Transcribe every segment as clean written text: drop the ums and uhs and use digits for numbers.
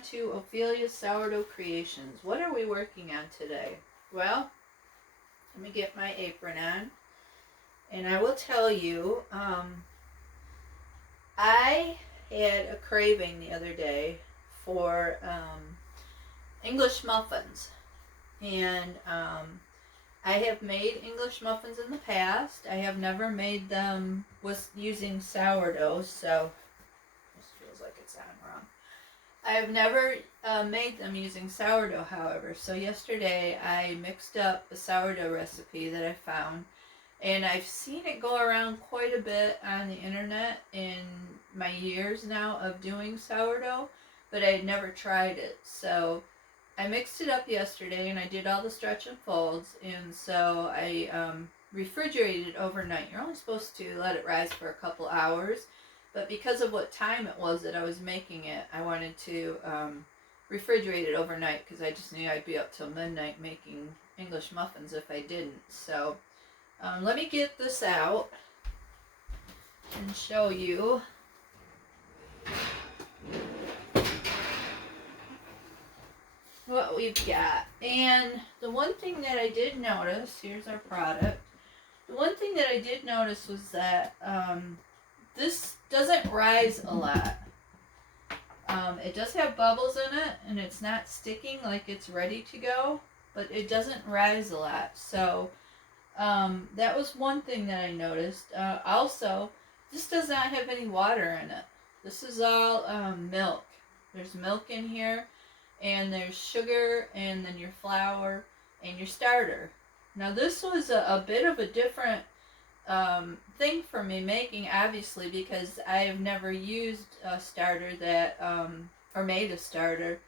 To Ophelia's Sourdough Creations. What are we working on today? Well, let me get my apron on, and I will tell you, I had a craving the other day for English muffins, and I have made English muffins in the past. I have never made them with using sourdough, so this feels like it's on wrong. I have never made them using sourdough, however. So yesterday I mixed up a sourdough recipe that I found, and I've seen it go around quite a bit on the internet in my years now of doing sourdough, but I had never tried it. So I mixed it up yesterday, and I did all the stretch and folds, and so I refrigerated it overnight. You're only supposed to let it rise for a couple hours. But because of what time it was that I was making it, I wanted to refrigerate it overnight because I just knew I'd be up till midnight making English muffins if I didn't. So let me get this out and show you. What we've got. And the one thing that I did notice, here's our product. The one thing that I did notice was that this doesn't rise a lot. It does have bubbles in it, and it's not sticking like it's ready to go, but it doesn't rise a lot. So that was one thing that I noticed. Also, this does not have any water in it. This is all milk. There's milk in here, and there's sugar, and then your flour, and your starter. Now this was a bit of a different thing for me making, obviously, because I have never used a starter that or made a starter,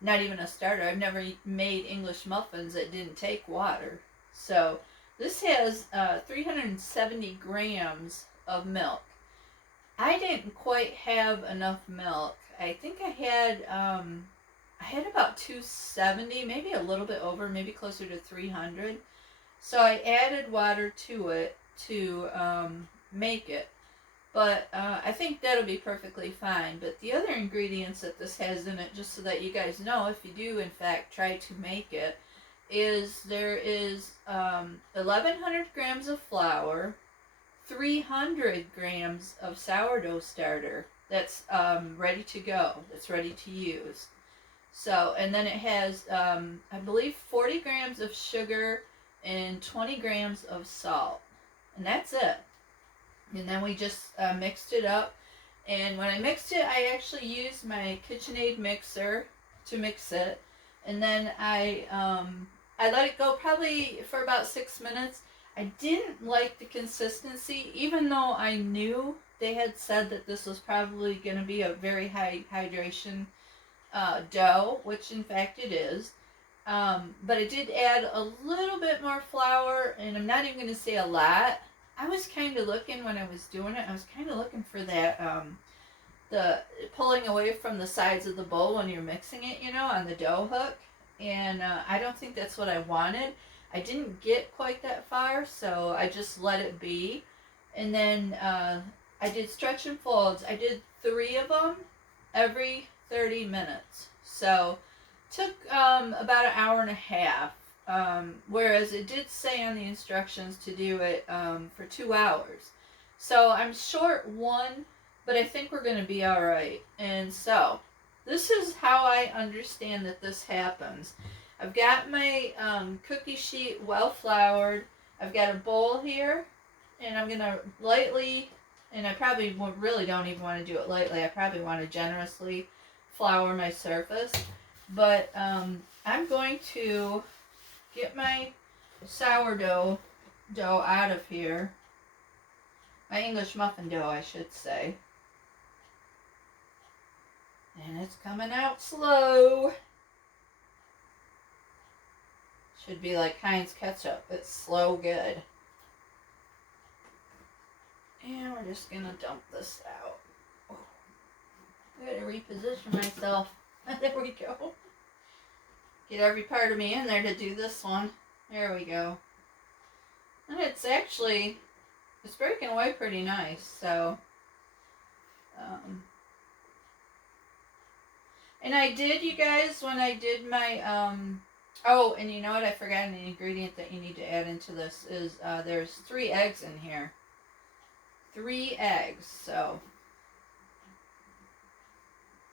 not even a starter. I've never made English muffins that didn't take water. So this has 370 grams of milk. I didn't quite have enough milk. I think I had about 270, maybe a little bit over, maybe closer to 300. So I added water to it to make it, but I think that'll be perfectly fine. But the other ingredients that this has in it, just so that you guys know, if you do in fact try to make it, is there is 1,100 grams of flour, 300 grams of sourdough starter that's ready to go, that's ready to use. So, and then it has, I believe, 40 grams of sugar and 20 grams of salt. And that's it. And then we just mixed it up. And when I mixed it, I actually used my KitchenAid mixer to mix it. And then I let it go probably for about 6 minutes. I didn't like the consistency, even though I knew they had said that this was probably going to be a very high hydration dough, which in fact it is. But I did add a little bit more flour, and I'm not even going to say a lot. I was kind of looking, when I was doing it, I was kind of looking for that, the pulling away from the sides of the bowl when you're mixing it, you know, on the dough hook. And I don't think that's what I wanted. I didn't get quite that far, so I just let it be. And then I did stretch and folds. I did 3 of them every 30 minutes. So took about an hour and a half, whereas it did say on the instructions to do it for 2 hours. So I'm short 1, but I think we're going to be all right. And so this is how I understand that this happens. I've got my cookie sheet well floured. I've got a bowl here, and I'm going to lightly, and I probably really don't even want to do it lightly. I probably want to generously flour my surface. But I'm going to get my sourdough dough out of here. My English muffin dough, I should say. And it's coming out slow. Should be like Heinz ketchup. It's slow good. And we're just going to dump this out. I gotta reposition myself. There we go. Get every part of me in there to do this one. There we go. And it's breaking away pretty nice. So, And I did, you guys, when I did my, oh, and you know what? I forgot an ingredient that you need to add into this is there's 3 eggs in here. 3 eggs, so.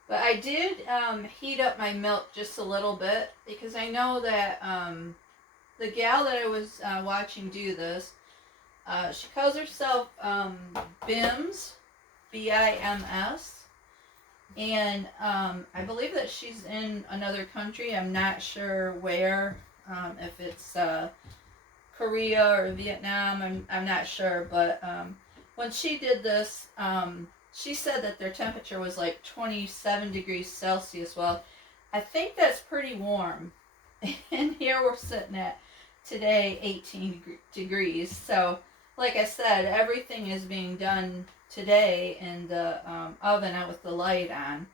But I did heat up my milk just a little bit because I know that the gal that I was watching do this, she calls herself Bims, Bims. And I believe that she's in another country. I'm not sure where, if it's Korea or Vietnam. I'm not sure. But when she did this, she said that their temperature was like 27 degrees Celsius. Well, I think that's pretty warm. And here we're sitting at today 18 degrees. So, like I said, everything is being done today in the oven out with the light on.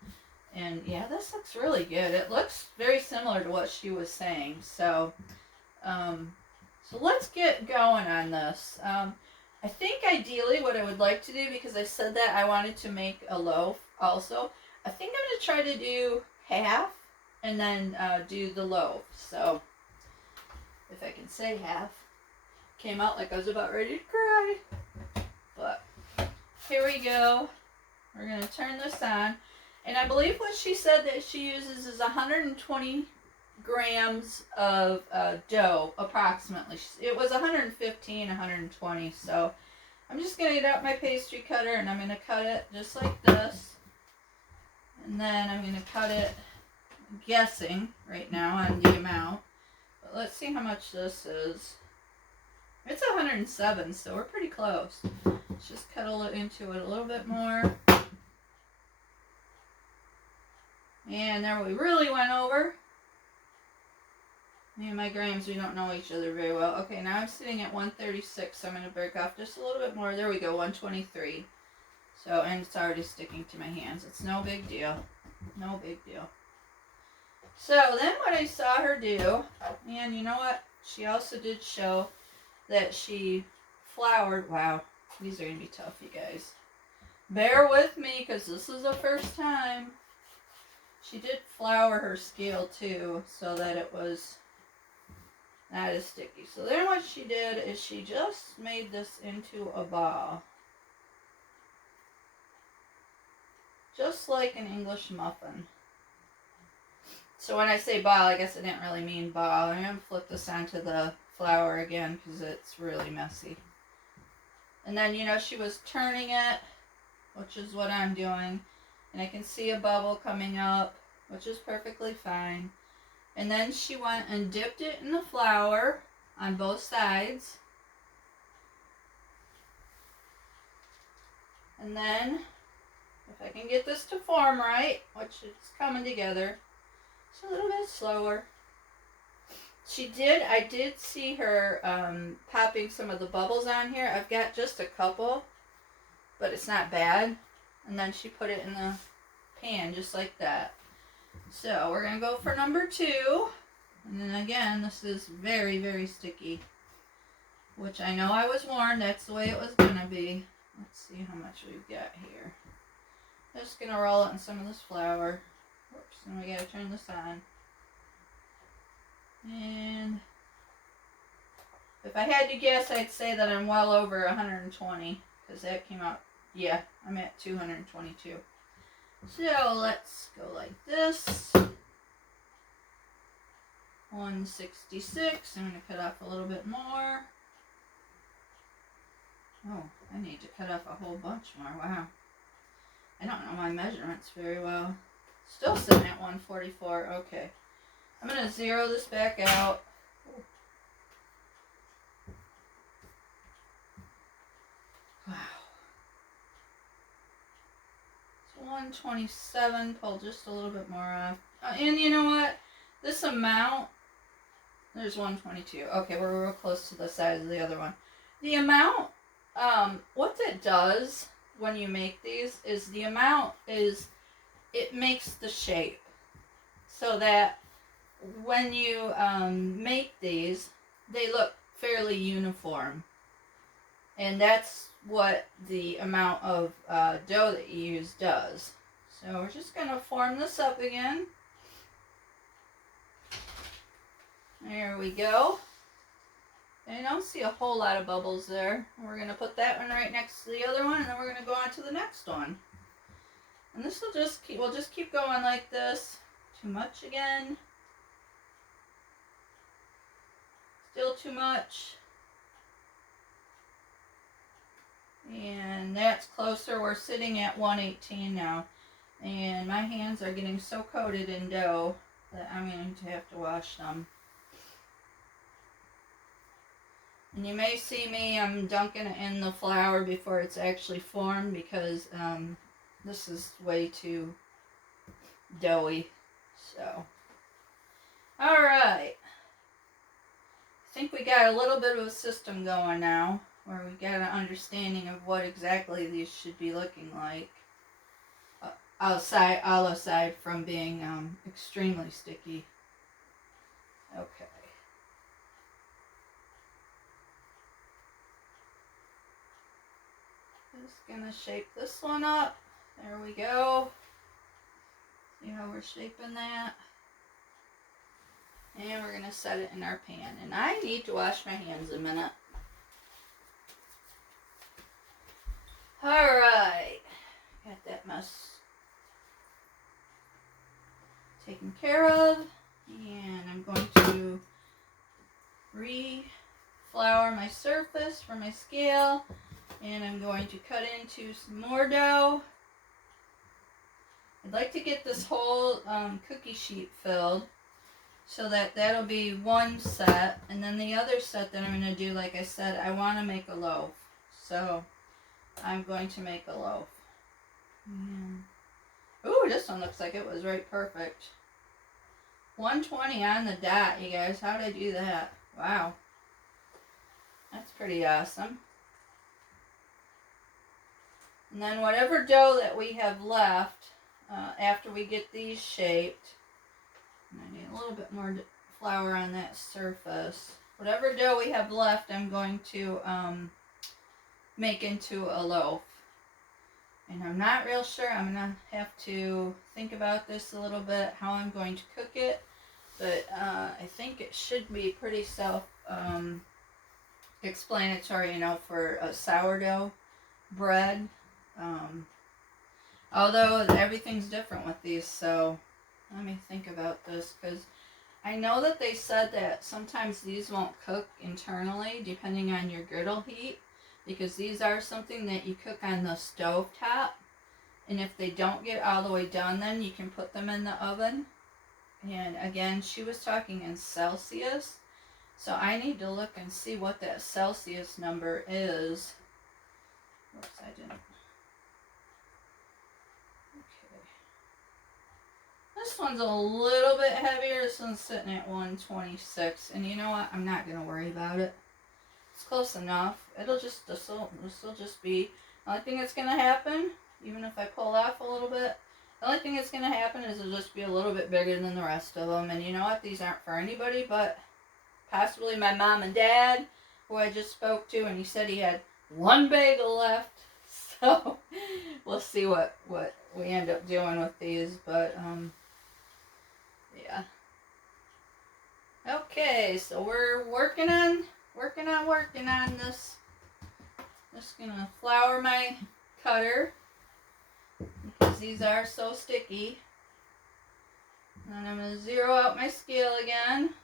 And yeah, this looks really good. It looks very similar to what she was saying. So, so let's get going on this. I think ideally what I would like to do, because I said that I wanted to make a loaf also, I think I'm going to try to do half and then do the loaf. So, if I can say half. Came out like I was about ready to cry. But here we go. We're going to turn this on. And I believe what she said that she uses is 120 grams of dough, approximately. It was 115, 120. So I'm just going to get out my pastry cutter and I'm going to cut it just like this. And then I'm going to cut it, guessing right now on the amount. But let's see how much this is. It's 107, so we're pretty close. Let's just cut into it a little bit more. And there we really went over. Me and my grams, we don't know each other very well. Okay, now I'm sitting at 136, so I'm going to break off just a little bit more. There we go, 123. So, and it's already sticking to my hands. It's no big deal. No big deal. So, then what I saw her do, and you know what? She also did show that she floured. Wow, these are going to be tough, you guys. Bear with me, because this is the first time. She did flour her scale, too, so that it was not as sticky. So then what she did is she just made this into a ball. Just like an English muffin. So when I say ball, I guess I didn't really mean ball. I'm going to flip this onto the flour again because it's really messy. And then, you know, she was turning it, which is what I'm doing. And I can see a bubble coming up, which is perfectly fine. And then she went and dipped it in the flour on both sides. And then, if I can get this to form right, which is coming together, it's a little bit slower. I did see her popping some of the bubbles on here. I've got just a couple, but it's not bad. And then she put it in the pan just like that. So we're going to go for number 2. And then again, this is very, very sticky. Which I know I was warned that's the way it was going to be. Let's see how much we've got here. Just going to roll it in some of this flour. Whoops, and we got to turn this on. And if I had to guess, I'd say that I'm well over 120. Because that came out, yeah, I'm at 222. So let's go like this. 166. I'm going to cut off a little bit more. Oh, I need to cut off a whole bunch more. Wow. I don't know my measurements very well. Still sitting at 144. Okay. I'm going to zero this back out. Wow. 127, pull just a little bit more off. And you know what? This amount, there's 122. Okay, we're real close to the size of the other one. The amount, what that does when you make these is the amount is, it makes the shape. So that when you make these, they look fairly uniform. And that's what the amount of dough that you use does. So we're just going to form this up again. There we go. I don't see a whole lot of bubbles there. We're going to put that one right next to the other one, and then we're going to go on to the next one. And this will just keep, we'll just keep going like this. Too much again. Still too much. And that's closer. We're sitting at 118 now. And my hands are getting so coated in dough that I'm going to have to wash them. And you may see me, I'm dunking it in the flour before it's actually formed because this is way too doughy. So, alright. I think we got a little bit of a system going now, where we got an understanding of what exactly these should be looking like. All aside from being extremely sticky. Okay. Just gonna shape this one up. There we go. See how we're shaping that? And we're going to set it in our pan. And I need to wash my hands a minute. Alright. Got that mess taken care of. And I'm going to re-flour my surface for my scale. And I'm going to cut into some more dough. I'd like to get this whole cookie sheet filled. So that'll be one set, and then the other set that I'm going to do, like I said, I want to make a loaf. So I'm going to make a loaf. Ooh, this one looks like it was right perfect. 120 on the dot, you guys. How did I do that? Wow. That's pretty awesome. And then whatever dough that we have left, after we get these shaped, I need a little bit more flour on that surface. Whatever dough we have left, I'm going to make into a loaf. And I'm not real sure. I'm going to have to think about this a little bit, how I'm going to cook it. But I think it should be pretty self-explanatory, for a sourdough bread. Although everything's different with these, so let me think about this, because I know that they said that sometimes these won't cook internally depending on your griddle heat, because these are something that you cook on the stove top, and if they don't get all the way done, then you can put them in the oven. And again, she was talking in Celsius, so I need to look and see what that Celsius number is. Oops, I didn't. This one's a little bit heavier. This one's sitting at 126. And you know what? I'm not going to worry about it. It's close enough. This will just be... The only thing that's going to happen, even if I pull off a little bit, the only thing that's going to happen is it'll just be a little bit bigger than the rest of them. And you know what? These aren't for anybody but possibly my mom and dad, who I just spoke to. And he said he had one bagel left. So we'll see what we end up doing with these. But, yeah. Okay, so we're working on this. Just gonna flour my cutter because these are so sticky. And I'm gonna zero out my scale again.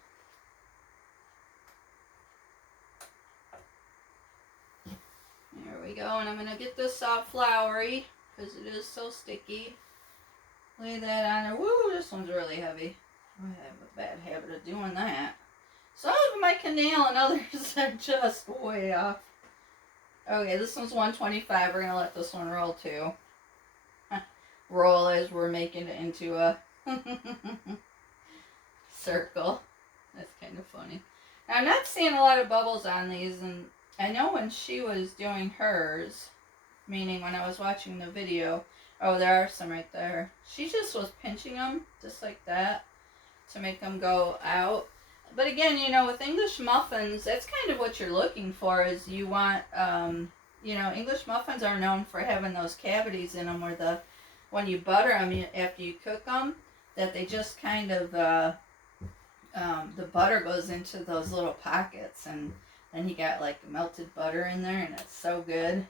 There we go, and I'm gonna get this all floury because it is so sticky. Lay that on there. Woo, this one's really heavy. I have a bad habit of doing that. Some of them I can nail and others are just way off. Okay, this one's 125. We're going to let this one roll too. Roll as we're making it into a circle. That's kind of funny. Now, I'm not seeing a lot of bubbles on these, and I know when she was doing hers, meaning when I was watching the video, oh, there are some right there. She just was pinching them, just like that, to make them go out. But again, with English muffins, that's kind of what you're looking for, is you want, English muffins are known for having those cavities in them where when you butter them after you cook them, that they just kind of the butter goes into those little pockets, and then you got like melted butter in there, and it's so good.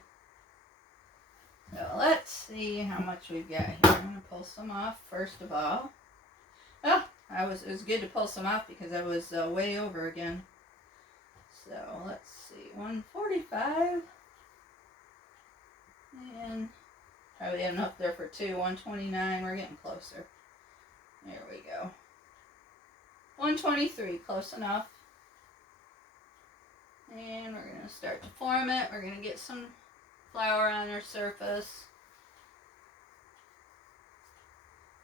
So let's see how much we've got here. I'm gonna pull some off first of all. Oh, it was good to pull some off because I was way over again. So let's see, 145, and probably have enough there for two. 129, we're getting closer. There we go. 123, close enough. And we're going to start to form it. We're going to get some flour on our surface.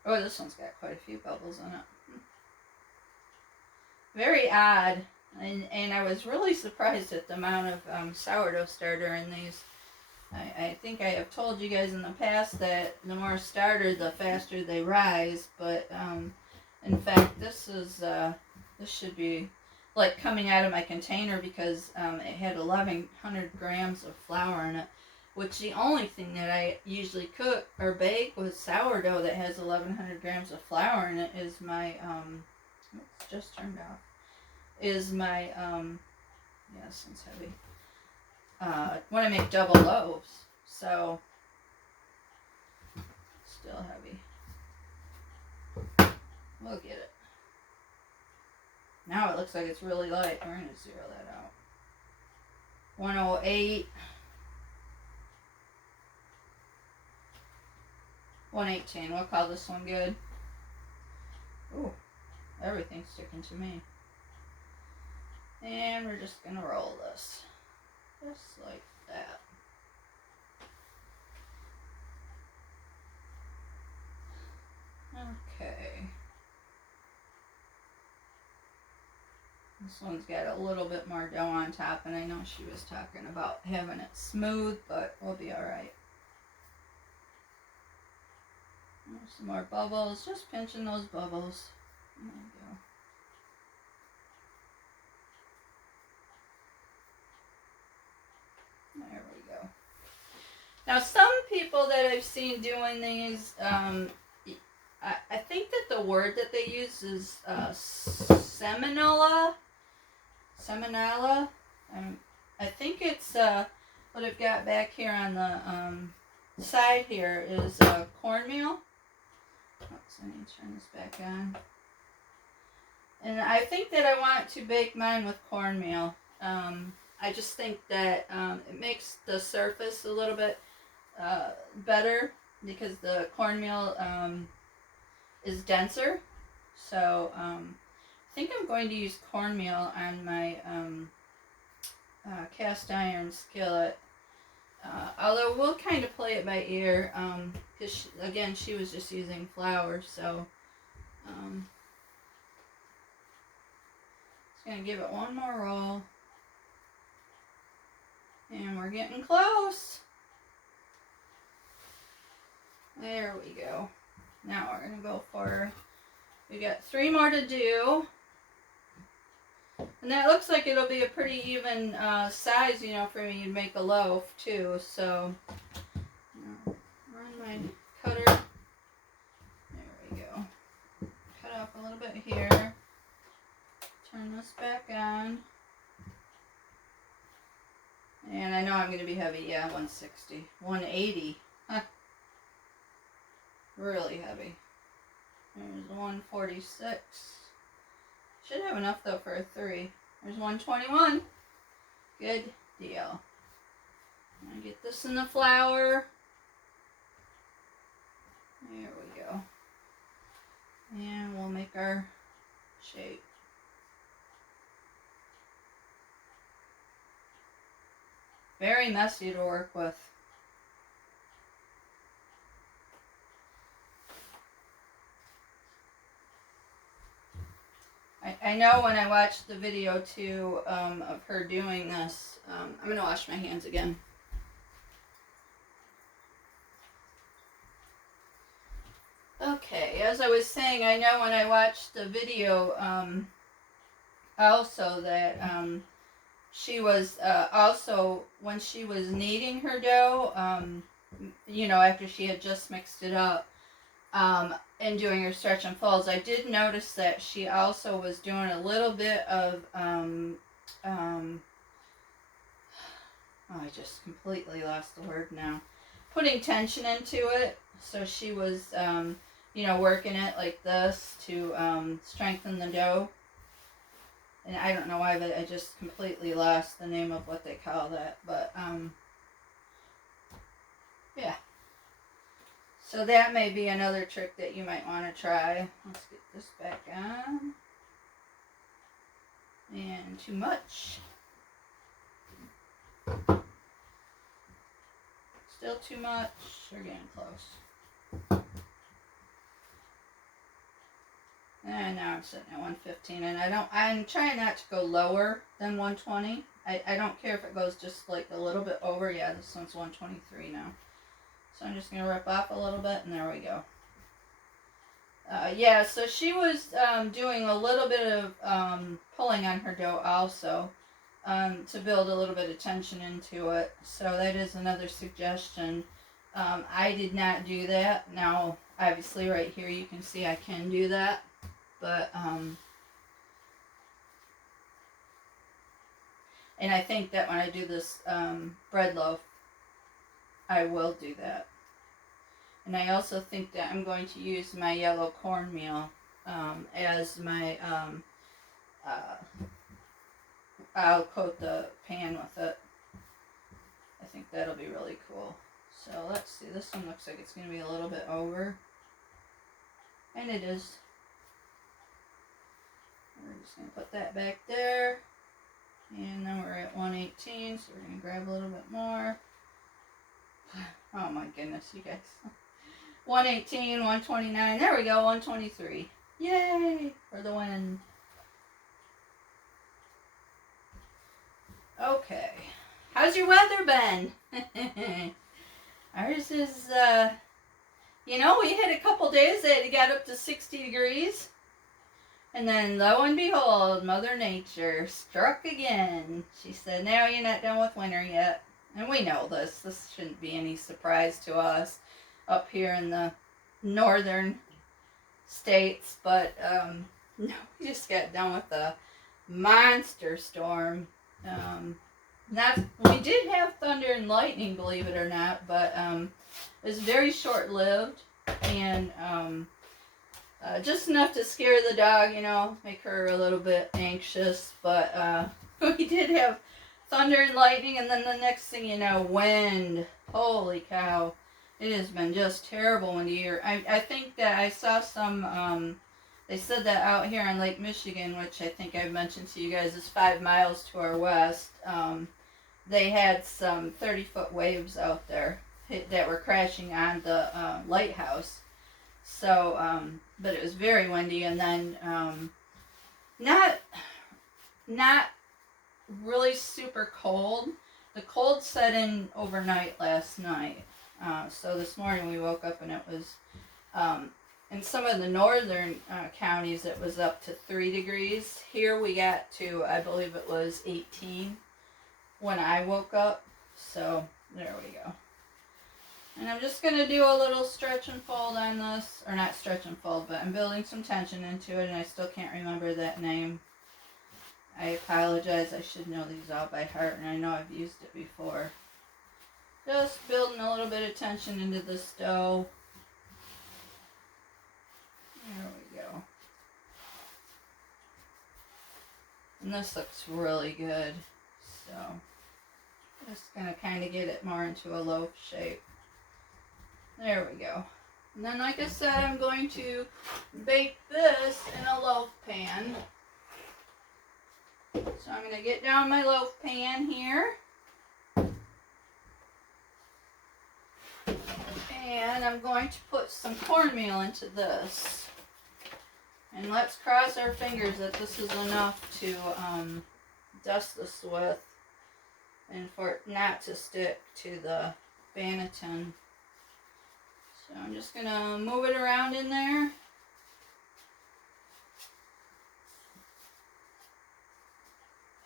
Oh, this one's got quite a few bubbles in it. Very odd. And I was really surprised at the amount of sourdough starter in these. I think I have told you guys in the past that the more starter, the faster they rise. But in fact, this should be like coming out of my container because it had 1,100 grams of flour in it, which the only thing that I usually cook or bake with sourdough that has 1,100 grams of flour in it is my, it's just turned off, is my, yeah, this one's heavy, when I make double loaves, so, still heavy. We'll get it. Now it looks like it's really light. We're going to zero that out. 108. 118. We'll call this one good. Ooh, everything's sticking to me. And we're just going to roll this. Just like that. Okay. This one's got a little bit more dough on top, and I know she was talking about having it smooth, but we'll be alright. There's some more bubbles, just pinching those bubbles. There we go. There we go. Now, some people that I've seen doing these, I think that the word that they use is Seminole. I think it's what I've got back here on the side here is cornmeal. Oops, I need to turn this back on. And I think that I want to bake mine with cornmeal. I just think that it makes the surface a little bit better because the cornmeal is denser. So I think I'm going to use cornmeal on my cast iron skillet. Although we'll kind of play it by ear because again she was just using flour, so just going to give it one more roll. And we're getting close. There we go. Now we're going to go for, we got 3 more to do. And that looks like it'll be a pretty even size, you know, for me to make a loaf too. So, run my cutter. There we go. Cut off a little bit here. Turn this back on. And I know I'm going to be heavy. Yeah, 160. 180. Huh. Really heavy. There's 146. Should have enough though for a 3. There's 121. Good deal. I'm going to get this in the flour. There we go. And we'll make our shape. Very messy to work with. I know when I watched the video too of her doing this, I'm going to wash my hands again. Okay, as I was saying, I know when I watched the video also that she was also, when she was kneading her dough, you know, after she had just mixed it up, and doing her stretch and folds, I did notice that she also was doing a little bit of, oh, I just completely lost the word now. Putting tension into it. So she was, you know, working it like this to strengthen the dough. And I don't know why, but I just completely lost the name of what they call that. But, yeah. So that may be another trick that you might want to try. Let's get this back on. And too much. Still too much. We're getting close. And now I'm sitting at 115, and I'm trying not to go lower than 120. I don't care if it goes just like a little bit over. Yeah, this one's 123 now. So I'm just going to rip off a little bit, and there we go. Yeah, so she was doing a little bit of pulling on her dough also to build a little bit of tension into it. So that is another suggestion. I did not do that. Now, obviously right here you can see I can do that. But, and I think that when I do this bread loaf, I will do that. And I also think that I'm going to use my yellow cornmeal as my, I'll coat the pan with it. I think that'll be really cool. So let's see, this one looks like it's going to be a little bit over. And it is. We're just going to put that back there. And then we're at 118, so we're going to grab a little bit more. Oh my goodness, you guys. 118, 129, there we go, 123. Yay, for the win. Okay, how's your weather been? Ours is, you know, we had a couple days that it got up to 60 degrees. And then, lo and behold, Mother Nature struck again. She said, "No, you're not done with winter yet." And we know this. This shouldn't be any surprise to us up here in the northern states. But, no, we just got done with a monster storm. We did have thunder and lightning, believe it or not. But it was very short-lived. And, just enough to scare the dog, you know, make her a little bit anxious. But we did have thunder and lightning, and then the next thing you know, wind. Holy cow. It has been just terrible windy here. I think that I saw some, they said that out here on Lake Michigan, which I think I've mentioned to you guys is 5 miles to our west, they had some 30-foot waves out there that were crashing on the lighthouse. So, but it was very windy, and then not really super cold. The cold set in overnight last night. So this morning we woke up and it was, in some of the northern counties it was up to 3 degrees. Here we got to, I believe it was 18 when I woke up. So there we go. And I'm just going to do a little stretch and fold on this. Or not stretch and fold, but I'm building some tension into it, and I still can't remember that name. I apologize. I should know these all by heart, and I know I've used it before. Just building a little bit of tension into this dough. There we go. And this looks really good. So, just going to kind of get it more into a loaf shape. There we go. And then, like I said, I'm going to bake this in a loaf pan. So I'm going to get down my loaf pan here. And I'm going to put some cornmeal into this. And let's cross our fingers that this is enough to dust this with. And for it not to stick to the banneton. So I'm just going to move it around in there.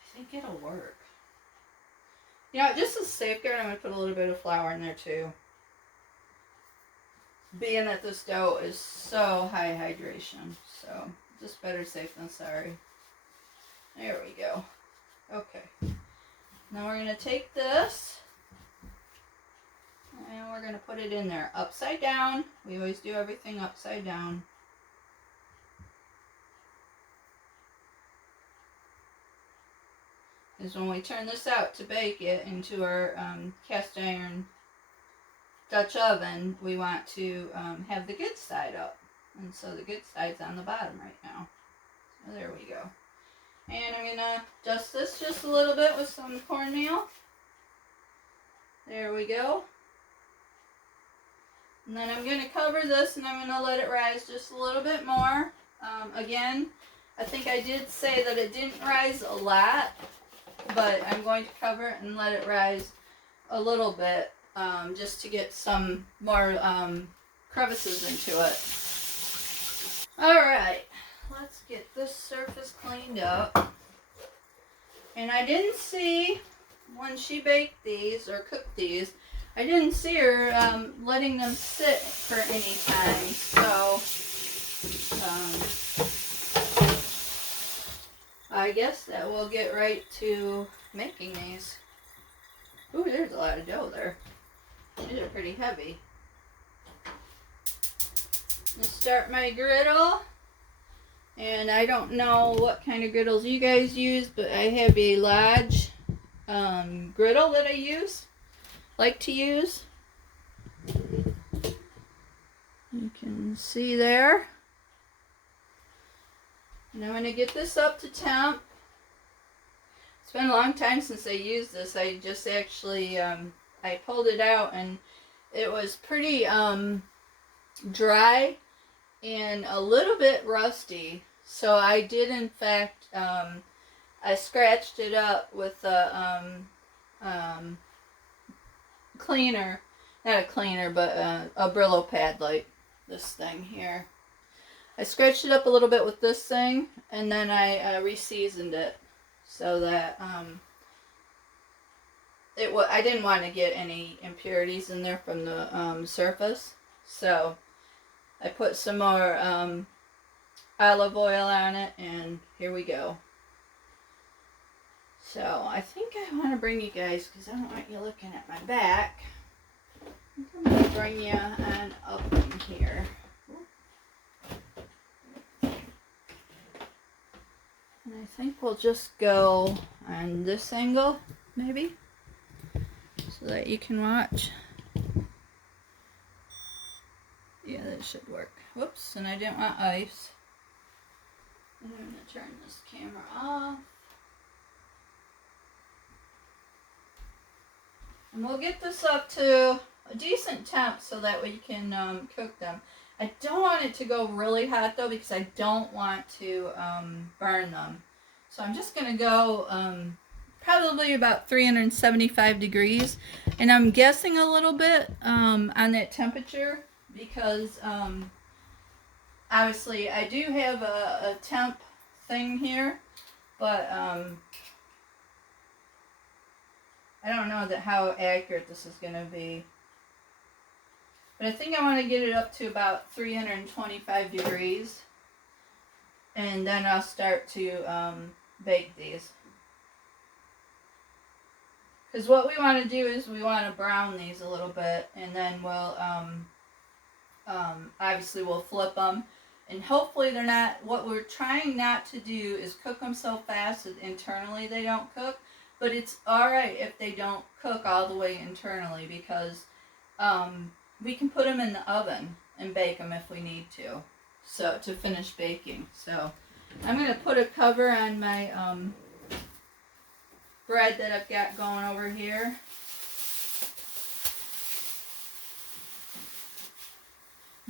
I think it'll work. You know, just as safeguard, I'm going to put a little bit of flour in there too. being that this dough is so high hydration. So just better safe than sorry. There we go. Okay. Now we're going to take this and we're going to put it in there upside down. We always do everything upside down. Because when we turn this out to bake it into our cast iron Dutch oven, we want to have the good side up. And so the good side's on the bottom right now. So there we go. And I'm going to dust this just a little bit with some cornmeal. There we go. And then I'm going to cover this and I'm going to let it rise just a little bit more. Again, I think I did say that it didn't rise a lot, but I'm going to cover it and let it rise a little bit just to get some more crevices into it. Alright, let's get this surface cleaned up. And I didn't see, when she baked these or cooked these, I didn't see her letting them sit for any time. So, I guess that we'll get right to making these. Ooh, there's a lot of dough there. These are pretty heavy. I'll start my griddle. And I don't know what kind of griddles you guys use, but I have a large griddle that I like to use. You can see there. And I'm going to get this up to temp. It's been a long time since I used this. I just actually, I pulled it out and it was pretty dry and a little bit rusty. So I did, in fact, I scratched it up with a cleaner, not a cleaner, but a Brillo pad like this thing here. I scratched it up a little bit with this thing, and then I re-seasoned it so that I didn't want to get any impurities in there from the surface. So I put some more olive oil on it, and here we go. So I think I want to bring you guys, because I don't want you looking at my back. I'm going to bring you on up in here. And I think we'll just go on this angle, maybe, so that you can watch. Yeah, that should work. Whoops, and I didn't want ice. And I'm going to turn this camera off. And we'll get this up to a decent temp so that we can cook them. I don't want it to go really hot though, because I don't want to burn them. So I'm just going to go probably about 375 degrees. And I'm guessing a little bit on that temperature because obviously I do have a temp thing here, but I don't know how accurate this is going to be. But I think I want to get it up to about 325 degrees. And then I'll start to bake these. Because what we want to do is we want to brown these a little bit. And then we'll, obviously we'll flip them. And hopefully they're not, what we're trying not to do is cook them so fast that internally they don't cook. But it's alright if they don't cook all the way internally, because we can put them in the oven and bake them if we need to. So, to finish baking. So, I'm going to put a cover on my bread that I've got going over here.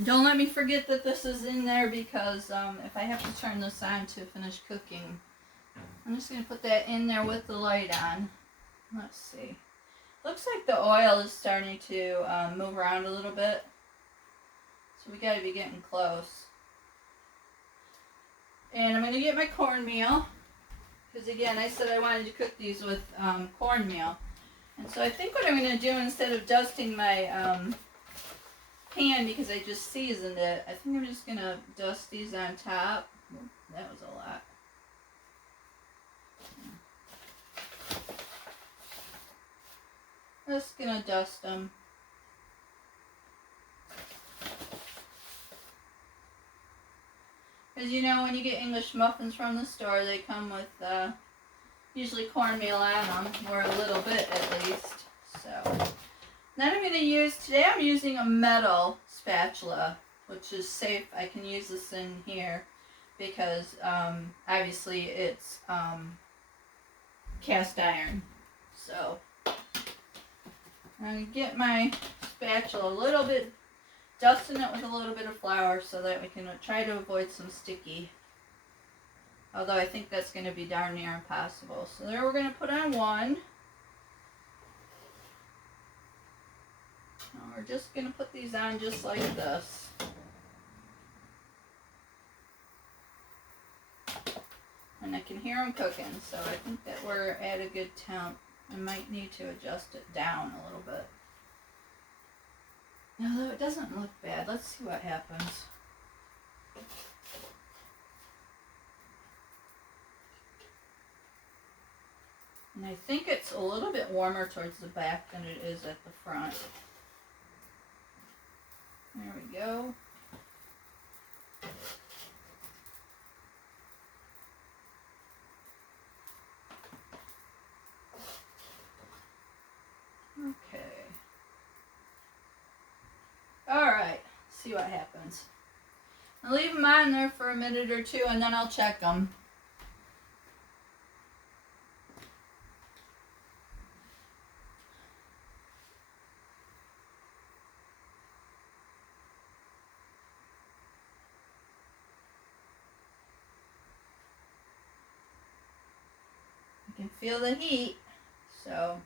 Don't let me forget that this is in there, because if I have to turn this on to finish cooking, I'm just going to put that in there with the light on. Let's see. Looks like the oil is starting to move around a little bit. So we got to be getting close. And I'm going to get my cornmeal. Because again, I said I wanted to cook these with cornmeal. And so I think what I'm going to do, instead of dusting my pan because I just seasoned it. I think I'm just going to dust these on top. Ooh, that was a lot. Just going to dust them. Because you know, when you get English muffins from the store, they come with usually cornmeal on them, or a little bit at least. So, then I'm going to use, today I'm using a metal spatula, which is safe. I can use this in here because obviously it's cast iron. So, I'm going to get my spatula a little bit, dusting it with a little bit of flour so that we can try to avoid some sticky. Although I think that's going to be darn near impossible. So there we're going to put on one. Now we're just going to put these on just like this. And I can hear them cooking, so I think that we're at a good temp. I might need to adjust it down a little bit. Although it doesn't look bad. Let's see what happens. And I think it's a little bit warmer towards the back than it is at the front. There we go. Okay. Alright, see what happens. I'll leave them on there for a minute or two and then I'll check them. I can feel the heat, so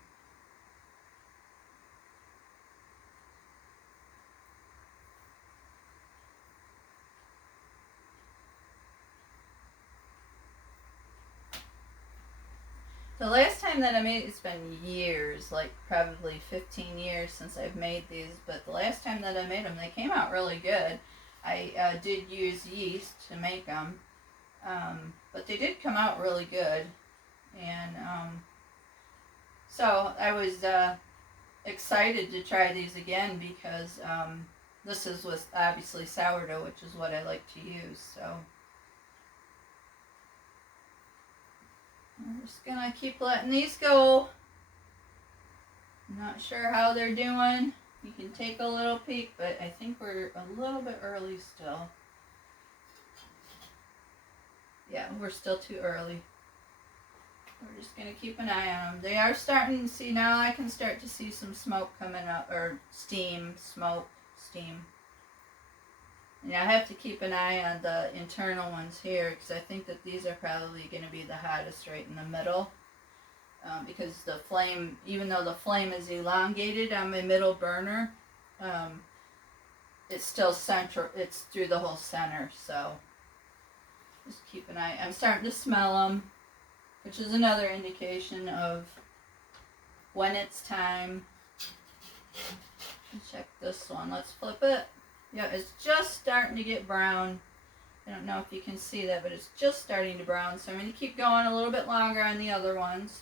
the last time that I made, it's been years, like probably 15 years since I've made these, but the last time that I made them, they came out really good. I did use yeast to make them, but they did come out really good. And so I was excited to try these again because this is with obviously sourdough, which is what I like to use. So I'm just gonna keep letting these go. I'm not sure how they're doing. You can take a little peek, but I think we're a little bit early still. Yeah, we're still too early. We're just going to keep an eye on them. They are starting to see, now I can start to see some smoke coming up, or steam, smoke, steam. And I have to keep an eye on the internal ones here, because I think that these are probably going to be the hottest right in the middle. Because the flame, even though the flame is elongated on my middle burner, it's still central, it's through the whole center, so just keep an eye. I'm starting to smell them, which is another indication of when it's time. Check this one. Let's flip it. Yeah, it's just starting to get brown. I don't know if you can see that, but it's just starting to brown. So I'm going to keep going a little bit longer on the other ones.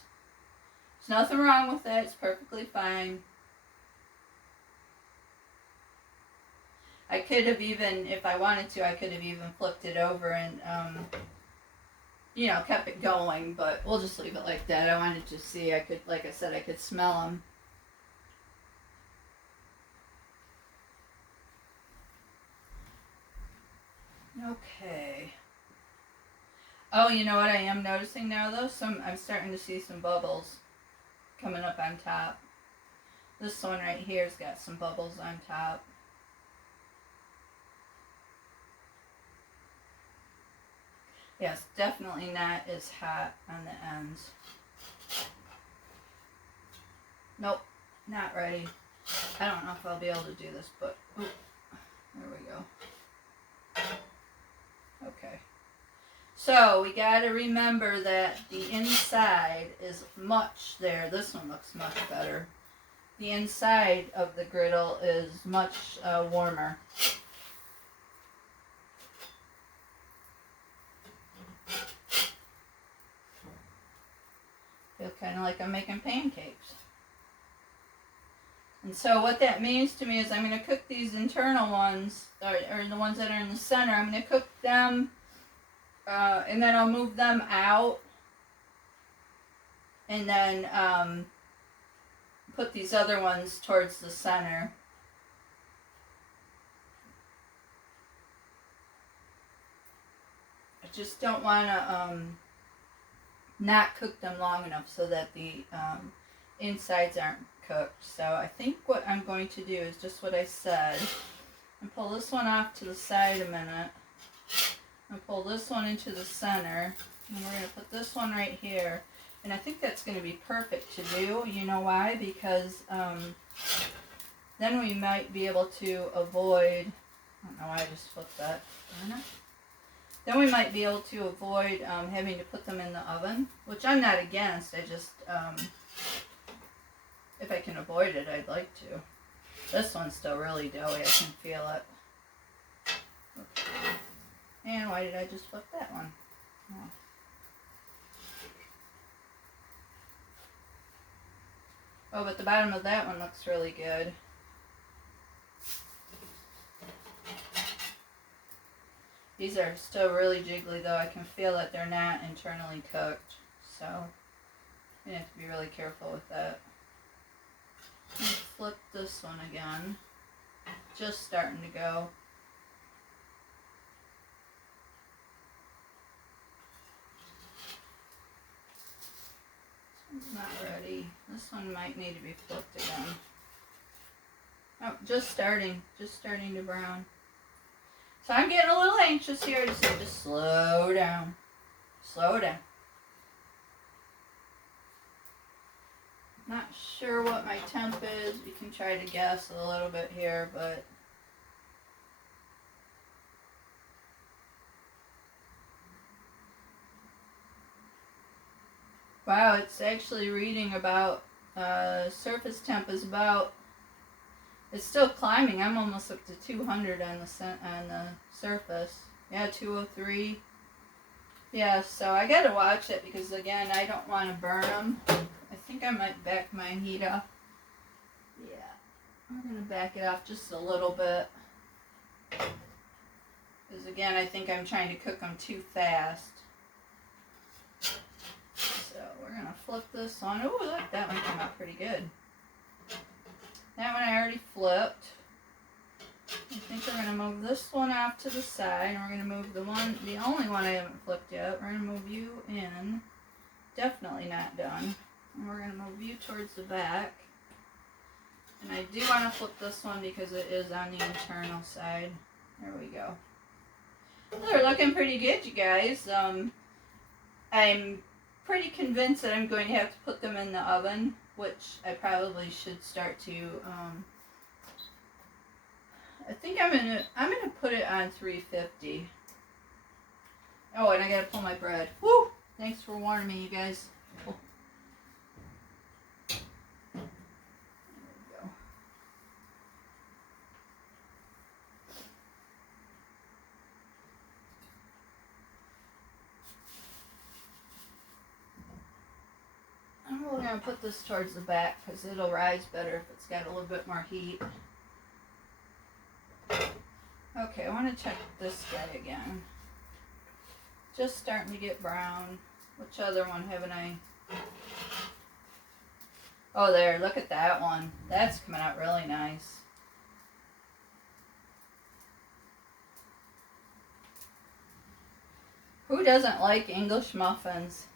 There's nothing wrong with that. It's perfectly fine. I could have even, if I wanted to, I could have even flipped it over and you know, kept it going, but we'll just leave it like that. I wanted to see, I could, like I said, I could smell them. Okay. Oh, you know what I am noticing now though? I'm starting to see some bubbles coming up on top. This one right here has got some bubbles on top. Yes, definitely not as hot on the ends. Nope, not ready. I don't know if I'll be able to do this, but ooh, there we go. Okay. So we got to remember that the inside is much there. This one looks much better. the inside of the griddle is much warmer. Feel kind of like I'm making pancakes. And so what that means to me is I'm going to cook these internal ones, or the ones that are in the center, I'm going to cook them, and then I'll move them out, and then put these other ones towards the center. I just don't want to not cook them long enough so that the insides aren't cooked. So I think what I'm going to do is just what I said. And pull this one off to the side a minute. And pull this one into the center. And we're going to put this one right here. And I think that's going to be perfect to do. You know why? Because then we might be able to avoid... I don't know why I just flipped that. Then we might be able to avoid having to put them in the oven, which I'm not against. I just, if I can avoid it, I'd like to. This one's still really doughy. I can feel it. Okay. And why did I just flip that one? Oh. Oh, but the bottom of that one looks really good. These are still really jiggly though. I can feel that they're not internally cooked. So you have to be really careful with that. Let's flip this one again. Just starting to go. This one's not ready. This one might need to be flipped again. Oh, just starting to brown. So I'm getting a little anxious here. Just slow down. Slow down. Not sure what my temp is. You can try to guess a little bit here, but wow, it's actually reading about surface temp is about. It's still climbing. I'm almost up to 200 on the surface. Yeah, 203. Yeah, so I gotta watch it because again, I don't want to burn them. I think I might back my heat off. Yeah, I'm gonna back it off just a little bit because again, I think I'm trying to cook them too fast. So we're gonna flip this one. Oh, look, that one came out pretty good. That one I already flipped. I think we're going to move this one off to the side. And we're going to move the only one I haven't flipped yet. We're going to move you in. Definitely not done. And we're going to move you towards the back. And I do want to flip this one because it is on the internal side. There we go. They're looking pretty good, you guys. I'm pretty convinced that I'm going to have to put them in the oven, which I probably should start to, I think I'm gonna put it on 350. Oh, and I gotta pull my bread. Woo! Thanks for warning me, you guys. Oh. There we go. And we're gonna put this towards the back because it'll rise better if it's got a little bit more heat. Okay, I want to check this guy again. Just starting to get brown. Which other one haven't I? Oh, there, look at that one. That's coming out really nice. Who doesn't like English muffins?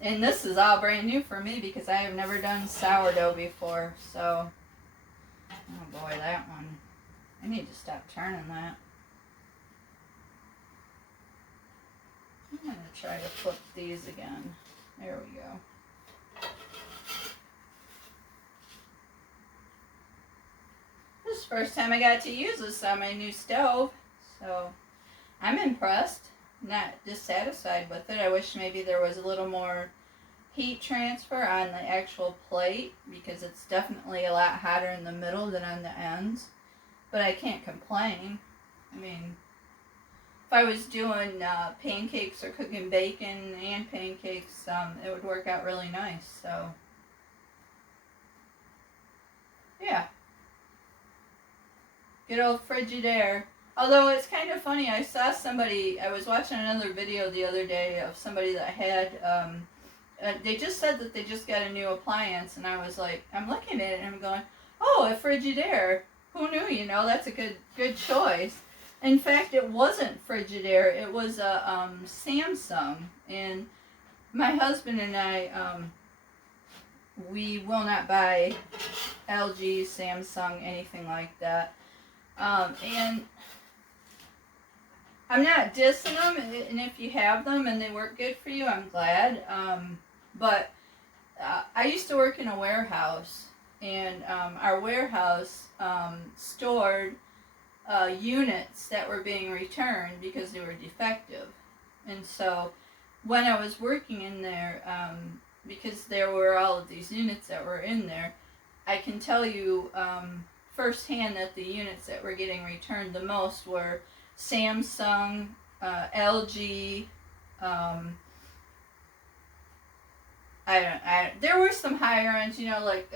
And this is all brand new for me because I have never done sourdough before, so... Oh boy, that one. I need to stop turning that. I'm going to try to flip these again. There we go. This is the first time I got to use this on my new stove, so I'm impressed. Not dissatisfied with it. I wish maybe there was a little more heat transfer on the actual plate because it's definitely a lot hotter in the middle than on the ends. But I can't complain. I mean, if I was doing pancakes or cooking bacon and pancakes, it would work out really nice. So, yeah. Good old Frigidaire. Although it's kind of funny, I saw somebody, I was watching another video the other day of somebody that had, they just said that they just got a new appliance, and I was like, I'm looking at it and I'm going, oh, a Frigidaire. Who knew, you know, that's a good choice. In fact, it wasn't Frigidaire, it was a Samsung, and my husband and I, we will not buy LG, Samsung, anything like that. And I'm not dissing them, and if you have them and they work good for you, I'm glad. But I used to work in a warehouse, and our warehouse stored units that were being returned because they were defective. And so when I was working in there, because there were all of these units that were in there, I can tell you firsthand that the units that were getting returned the most were Samsung, LG, there were some higher ends, you know, like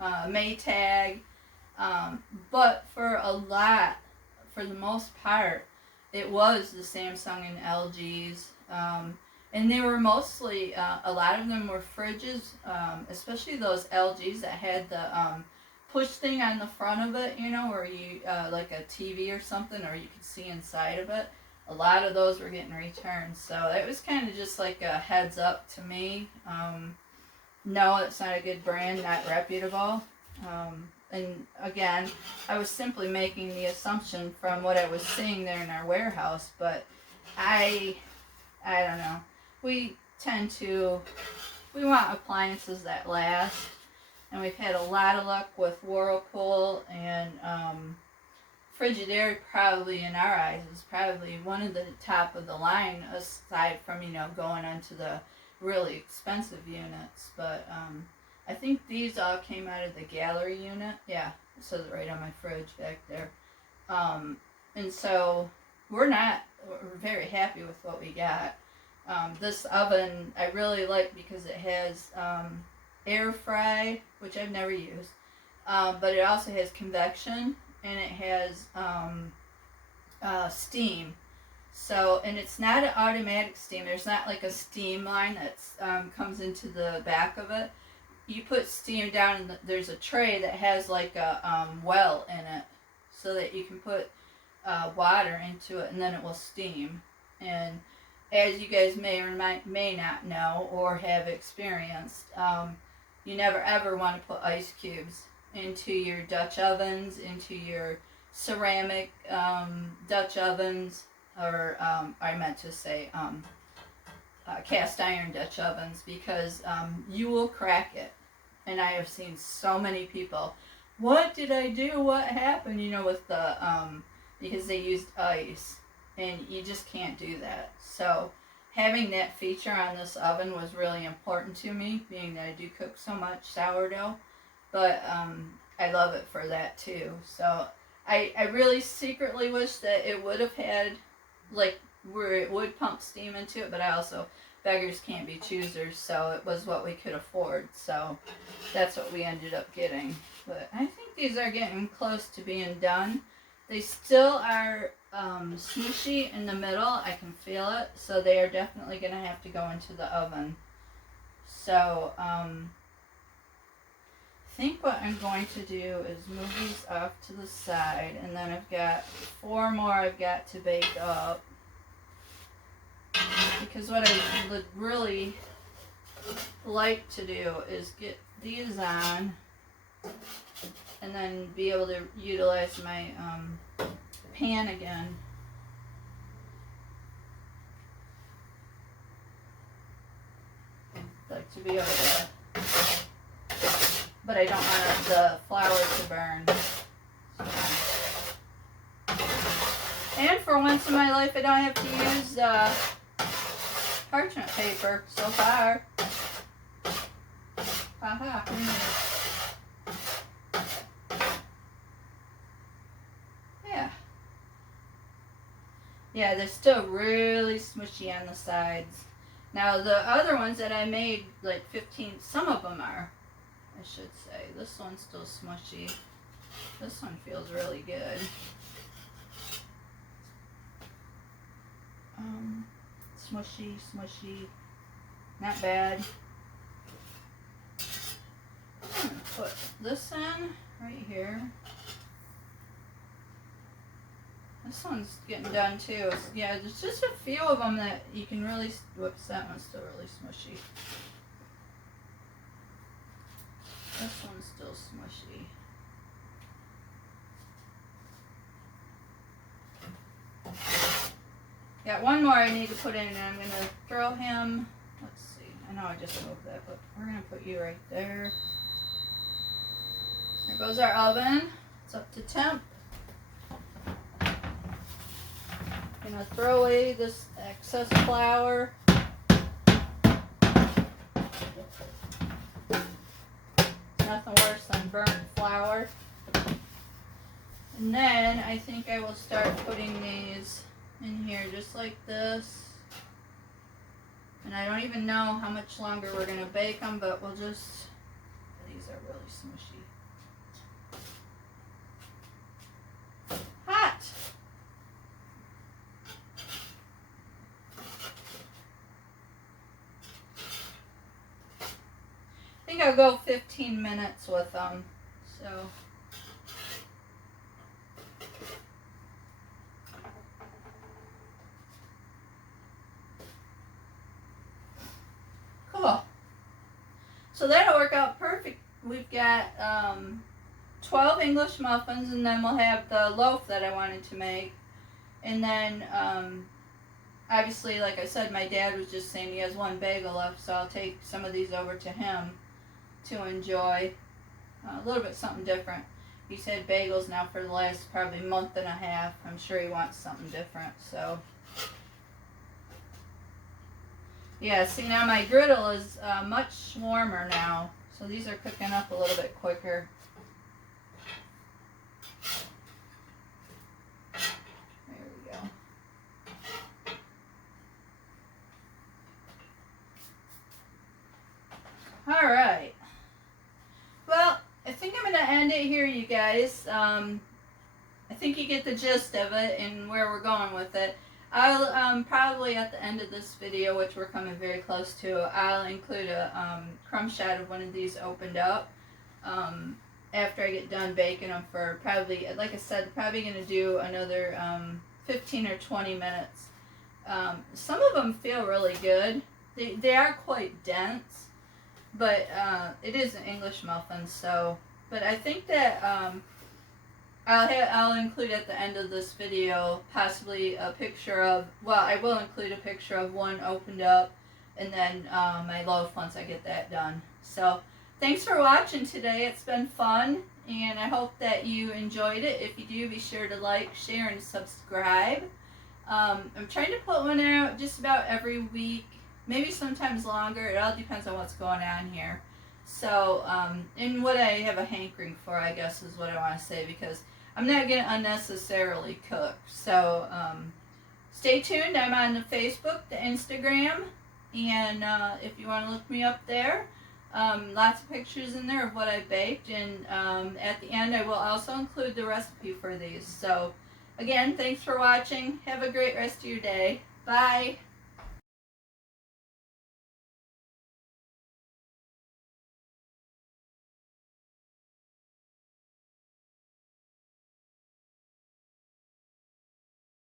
Maytag, but for the most part, it was the Samsung and LGs, and they were mostly, a lot of them were fridges, especially those LGs that had the push thing on the front of it, you know, where you, like a TV or something, or you could see inside of it. A lot of those were getting returned, so it was kind of just like a heads up to me. No, it's not a good brand, not reputable. And again, I was simply making the assumption from what I was seeing there in our warehouse, but I don't know. We want appliances that last. And we've had a lot of luck with Whirlpool, and Frigidaire probably, in our eyes, is probably one of the top of the line, aside from, you know, going onto the really expensive units. But I think these all came out of the gallery unit. Yeah, it says it right on my fridge back there. And so we're very happy with what we got. This oven I really like because it has air fry, which I've never used, but it also has convection, and it has steam. So, and it's not an automatic steam. There's not like a steam line that comes into the back of it. You put steam down, and there's a tray that has like a well in it, so that you can put water into it, and then it will steam. And as you guys may or may not know or have experienced, you never ever want to put ice cubes into your Dutch ovens, into your ceramic Dutch ovens, or I meant to say cast iron Dutch ovens, because you will crack it. And I have seen so many people, what did I do? What happened? You know, with the, because they used ice, and you just can't do that. So having that feature on this oven was really important to me, being that I do cook so much sourdough, but I love it for that too. So I really secretly wish that it would have had, like, where it would pump steam into it, but I also, beggars can't be choosers, so it was what we could afford, so that's what we ended up getting. But I think these are getting close to being done. They still are smushy in the middle. I can feel it. So they are definitely going to have to go into the oven. So I think what I'm going to do is move these off to the side. And then I've got 4 more I've got to bake up. Because what I would really like to do is get these on, and then be able to utilize my pan again. Like to be able to, but I don't want the flour to burn. And for once in my life, I don't have to use parchment paper so far. Haha. Yeah. Yeah, they're still really smushy on the sides. Now the other ones that I made, like 15, some of them are, I should say. This one's still smushy. This one feels really good. Smushy, smushy. Not bad. I'm gonna put this in right here. This one's getting done too. Yeah, there's just a few of them that you can really, whoops, that one's still really smushy. This one's still smushy. Got one more I need to put in, and I'm going to throw him, let's see, I know I just moved that, but we're going to put you right there. There goes our oven. It's up to temp. Gonna throw away this excess flour. Nothing worse than burnt flour. And then I think I will start putting these in here just like this. And I don't even know how much longer we're gonna bake them, but we'll just, these are really smushy. Hot! I think I'll go 15 minutes with them, so. Cool. So that'll work out perfect. We've got 12 English muffins, and then we'll have the loaf that I wanted to make. And then, obviously, like I said, my dad was just saying he has one bagel left, so I'll take some of these over to him to enjoy. A little bit something different. He's had bagels now for the last probably month and a half. I'm sure he wants something different, so. Yeah, see now my griddle is much warmer now, so these are cooking up a little bit quicker. There we go. All right. Well, I think I'm going to end it here, you guys. I think you get the gist of it and where we're going with it. I'll probably at the end of this video, which we're coming very close to, I'll include a crumb shot of one of these opened up after I get done baking them for probably, like I said, probably going to do another 15 or 20 minutes. Some of them feel really good. They are quite dense, but it is an English muffin, so, but I think that I'll include at the end of this video possibly a picture of, well, I will include a picture of one opened up, and then my loaf once I get that done. So thanks for watching today. It's been fun, and I hope that you enjoyed it. If you do, be sure to like, share, and subscribe. I'm trying to put one out just about every week, maybe sometimes longer. It all depends on what's going on here. So, and what I have a hankering for, I guess, is what I want to say, because I'm not going to unnecessarily cook. So, stay tuned. I'm on the Facebook, the Instagram, and if you want to look me up there, lots of pictures in there of what I baked, and at the end I will also include the recipe for these. So, again, thanks for watching. Have a great rest of your day. Bye.